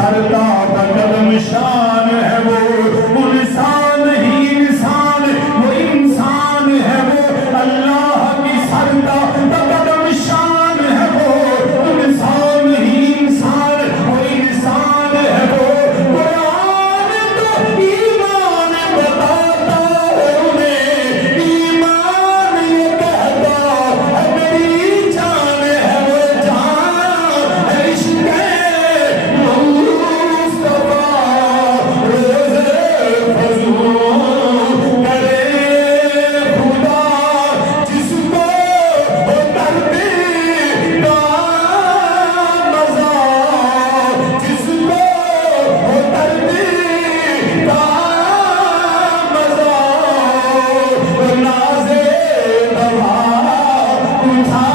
सरता का कदम शान है वो इंसान ही इंसान, वो इंसान है वो अल्लाह की सरता का कदम शान है वो इंसान ही इंसान, वो इंसान है वो। कुरान तो ईमान बताता है उन्हें, ईमान ये कहता है मेरी जान है वो जान है इश्क़ मुस्तफा। रोज़े फज़ूल करे खुदा जिसको हो दर्द का मज़ा, जिसको हो दर्द का मज़ा, नाज़े दवा उठा